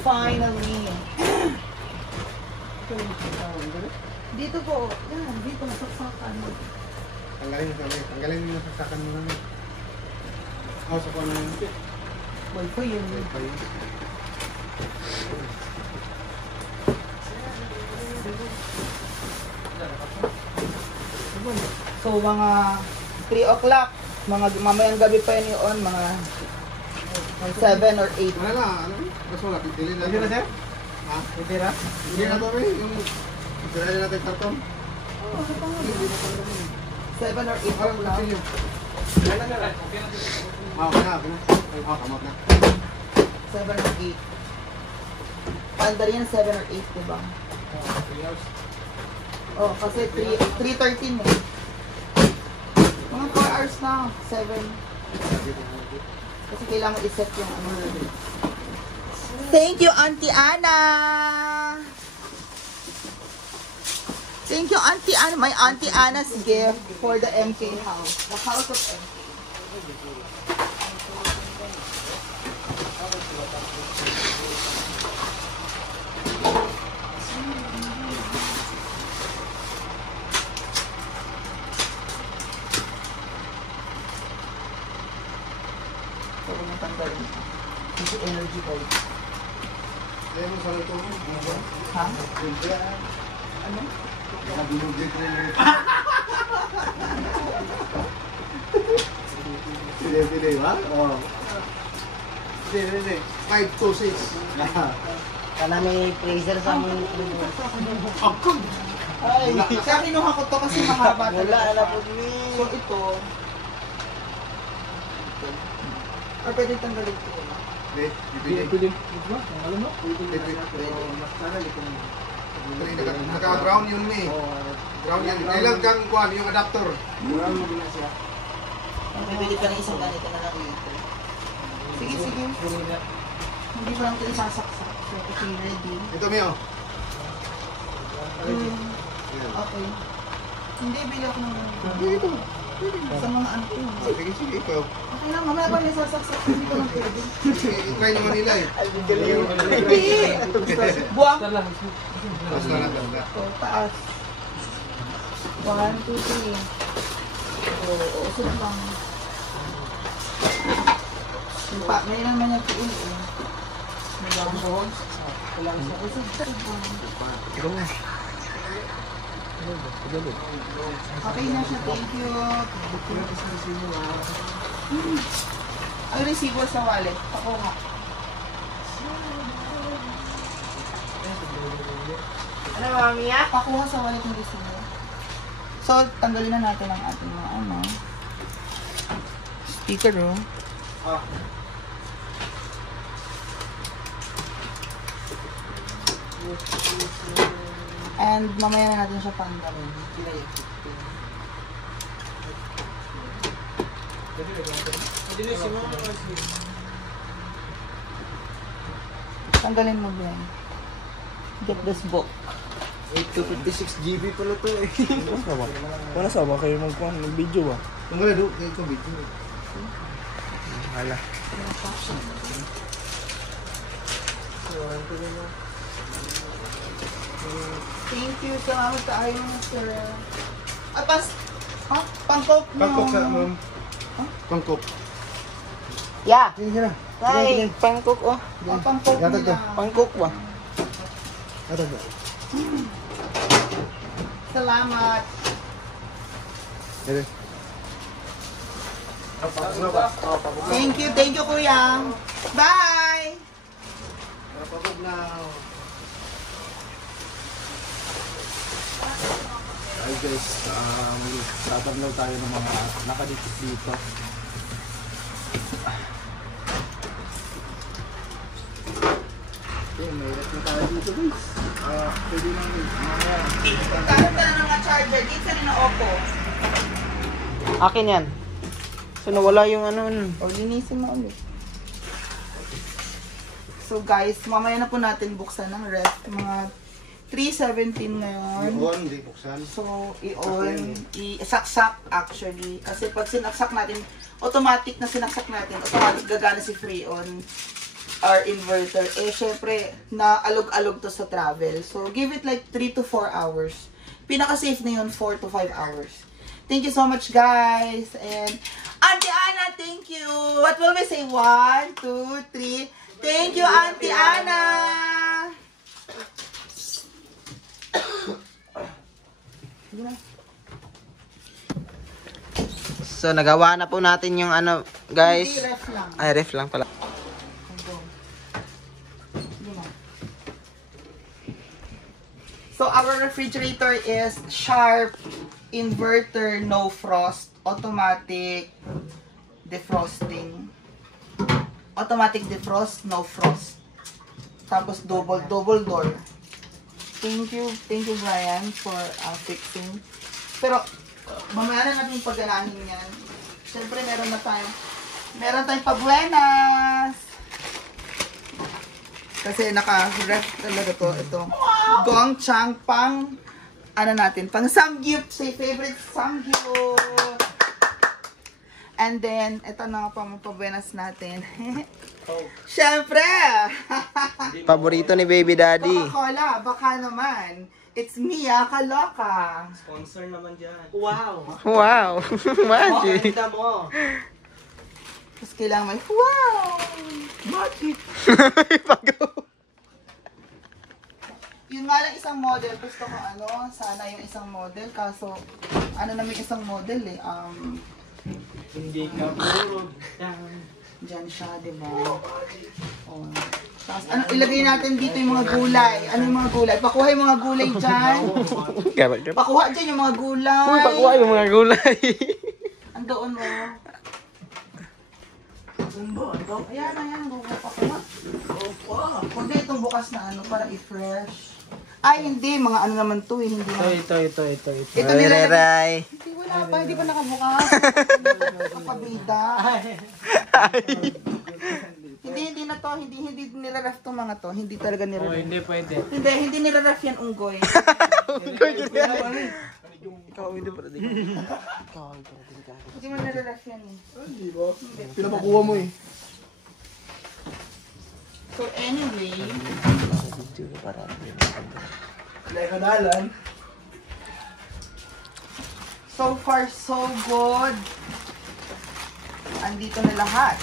Finally. Dito po. Yan, dito. Saksakan. Tanggalin mo yung saksakan mo namin. Sa kung ano yun. Wifi yun. So, mga 3 o'clock. Mamayang gabi pa yun yun. Mga 7 or 8. Wala na, ano? Mas wala, pipili na. Hindi na, sir? Ha? Hindi na? Hindi na to, yung pipili na natin karton. 7 or 8 Parang o'clock. pipili. Wala na lang. Okay na. Okay na. Kamot na. 7 or 8. Paanda rin 7 or 8, diba? 3 hours. Oh, kasi 3:13 eh. Mga 4 hours na. 7. Kasi kailangan i-set yung ano. Thank you, Auntie Ana! Thank you, Auntie Ana. My Auntie Ana's gift for the MK house. The house of MK. So, matanggal. Hindi energy ball. Kaya mo sa ito. Ha? Ano? Nabinugit na yun. Pili, ba? Oo. Pili. 5 to 6. Kala may freezer sa amin. Ay, kaya kinuha ko to kasi mahaba Wala, talaga. ala po So, ito. Or pwede tanggalin ito. Pili. Alam mo? Naka-ground yun eh. Ground yun. Kailan kang kuhan yung adapter? Bibili ka ng isang ganito na lang dito. Sige. Hindi ko lang ito isasaksak. So, okay, ready. Ito, Mio. Okay. Hindi, bili ako ng ganito. Sa mga ano ko. Sige, ikaw. Okay lang, mamaya ba may sasaksak? Hindi ko lang pwede. I-try naman nila eh. Hindi! Buwang. Basta na. So, taas. 1, 2, 3. Usod lang. May naman yung tiil eh. May lang doon. Usod lang. Okay na siya, thank you. Ang receiver sa wallet. Ako nga. Ano, mami ya? Pakuha sa wallet ng receiver. So, tanggalin na natin ang ating mga ano. Speaker, oh. And mamaya na natin siya tanggalin. Tanggalin mo, Glenn. Get this book. 256 GB pala to eh. Wala sa ba kayo mag-video ba? Kung wala doon, ito video. Wala. Thank you. Salamat sa ayaw mo, sir. Ah, ha? Pangkok na. Pangkok sa ma'am. Pangkok. Yeah. Sige na. Ay, pangkok oh. Pangkok Yatag to. nila. Pangkok ba? Ito ba? Salamat. Ito. Thank you, kuya. Bye! Pagod na. Hi guys, tatablaw tayo ng mga nakadikit dito. Okay, may hirap na tayo dito guys. Pwede lang mamaya. Magkano ka na ng charger? Dito rin na Oppo. Akin yan. So, nawala yung ano. O, linisin mo ulit. So guys, mamaya na po natin buksan ng ref. Mga 3:17 ngayon. I-on, di buksan. So, i-on, isaksak actually. Kasi pag sinaksak natin, automatic na sinaksak natin, automatic gagana si Freon or inverter. Eh, syempre, naalog-alog to sa travel. So, give it like 3 to 4 hours. Pinaka-safe na yun, 4 to 5 hours. Thank you so much, guys. And, Auntie Ana, thank you. What will we say? 1, 2, 3. Thank you, Auntie Ana. So, nagawa na po natin yung ano, guys. Hindi, ref lang. Ay, ref lang pala. So, our refrigerator is Sharp inverter, no frost, automatic defrosting. Automatic defrost, no frost. Tapos double door. Thank you Brian for fixing. Pero mamaya na natin pagganahin yan. Siyempre meron tayong pabuenas. Kasi naka-ref talaga to. Ito. Gongchang pang ano natin, pang samgyup. Say favorite samgyup. And then, ito na pa mga pabuenas natin. Siyempre! Paborito ni Baby Daddy. Coca-Cola, baka naman. It's Mia Kaloka. Sponsor naman dyan. Wow! Wow! Magic! Ganda mo. Tapos kailangan may, wow! Magic! Yun nga lang isang model. Gusto ko sana yung isang model. Kaso, naman isang model eh. Hindi ka puro. Dyan siya, diba? Oh. Tapos, ilagay natin dito yung mga gulay. Ano yung mga gulay? Pakuha yung mga gulay dyan. Pakuha dyan yung mga gulay. Uy, pakuha yung mga gulay. Andoon mo. Ayan. Pakuha. Huwag na itong bukas na para i-fresh. Ay, hindi. Mga naman to eh. Hindi na. Ito. Ito Reray. Hindi, wala pa. Hindi pa nakabukas. Kapabida. Hindi na to. Hindi niraref to mga to. Hindi talaga niraref. Hindi pwede. Hindi niraref yan, unggoy. Ikaw, hindi pa rin. Hindi mo niraref yan eh. Hindi ba? Pinapakuha mo eh. So anyway, so far so good. Andito na lahat.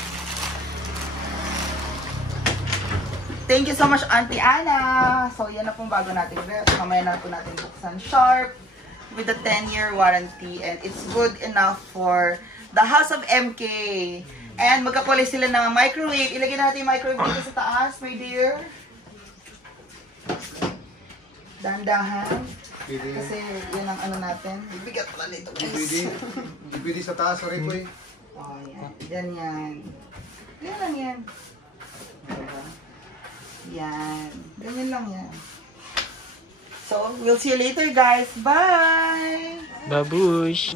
Thank you so much, Auntie Ana. So yan na pong bago natin ref. Mamaya na po natin buksan. Sharp with a 10-year warranty and it's good enough for the House of MK. And magkakulay sila ng microwave. Ilagay natin yung microwave dito sa taas, my dear. Dahan-dahan. Kasi yan ang natin. Bibigat pala nito, guys. DVD sa taas, sorry ko eh. Oh, yan. Yan. Yan lang yan. Diba? Yan. Ganyan lang yan. So, we'll see you later, guys. Bye! Babush!